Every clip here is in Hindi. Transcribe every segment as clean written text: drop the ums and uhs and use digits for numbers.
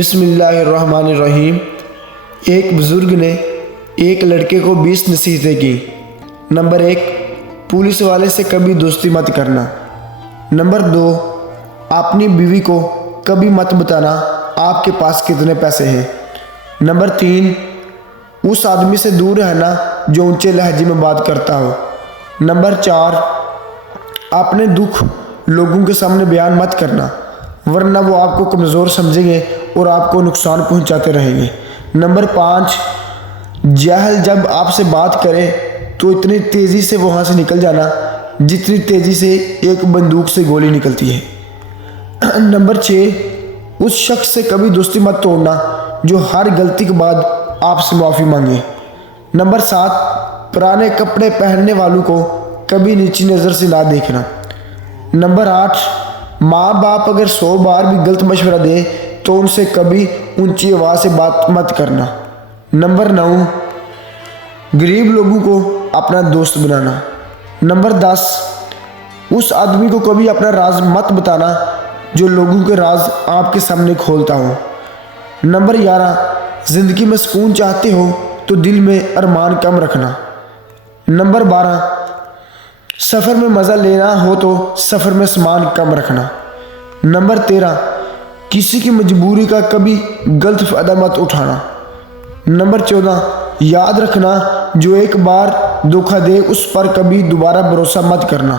बिस्मिल्लाहिर्रहमानिर्रहीम। एक बुज़ुर्ग ने एक लड़के को 20 नसीहतें की। नंबर 1, पुलिस वाले से कभी दोस्ती मत करना। नंबर 2, अपनी बीवी को कभी मत बताना आपके पास कितने पैसे हैं। नंबर 3, उस आदमी से दूर रहना जो ऊंचे लहजे में बात करता हो। नंबर 4, अपने दुख लोगों के सामने बयान मत करना, वरना वो आपको कमज़ोर समझेंगे और आपको नुकसान पहुंचाते रहेंगे। नंबर 5, जाहिल जब आपसे बात करे तो इतनी तेज़ी से वहाँ से निकल जाना जितनी तेज़ी से एक बंदूक से गोली निकलती है। नंबर 6, उस शख्स से कभी दोस्ती मत तोड़ना जो हर गलती के बाद आपसे माफ़ी मांगे। नंबर 7, पुराने कपड़े पहनने वालों को कभी नीची नज़र से ना देखना। नंबर 8, माँ बाप अगर 100 बार भी गलत मशवरा दे तो उनसे कभी ऊंची आवाज़ से बात मत करना। नंबर 9, गरीब लोगों को अपना दोस्त बनाना। नंबर 10, उस आदमी को कभी अपना राज मत बताना जो लोगों के राज आपके सामने खोलता हो। नंबर 11, ज़िंदगी में सुकून चाहते हो तो दिल में अरमान कम रखना। नंबर 12, सफ़र में मज़ा लेना हो तो सफ़र में सामान कम रखना। नंबर 13, किसी की मजबूरी का कभी गलत फ़ायदा मत उठाना। नंबर 14, याद रखना जो एक बार धोखा दे उस पर कभी दोबारा भरोसा मत करना।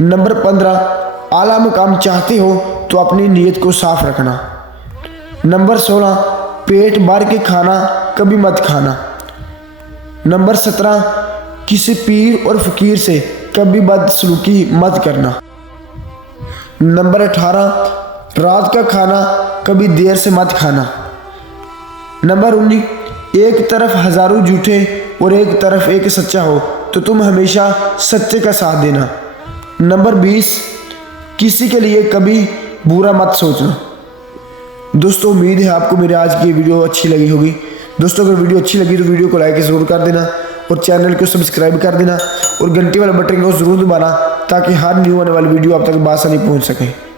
नंबर 15, आला मुकाम चाहते हो तो अपनी नीयत को साफ रखना। नंबर 16, पेट भर के खाना कभी मत खाना। नंबर 17, किसी पीर और फ़कीर से कभी बदसलूकी मत करना। नंबर 18, रात का खाना कभी देर से मत खाना। नंबर 19, एक तरफ हज़ारों झूठे और एक तरफ एक सच्चा हो तो तुम हमेशा सच्चे का साथ देना। नंबर 20, किसी के लिए कभी बुरा मत सोचना। दोस्तों, उम्मीद है आपको मेरे आज की वीडियो अच्छी लगी होगी। दोस्तों, अगर वीडियो अच्छी लगी तो वीडियो को लाइक ज़रूर कर देना और चैनल को सब्सक्राइब कर देना और घंटी वाला बटन को ज़रूर दबाना ताकि हर न्यू आने वाली वीडियो आप तक बआसानी पहुंच सके।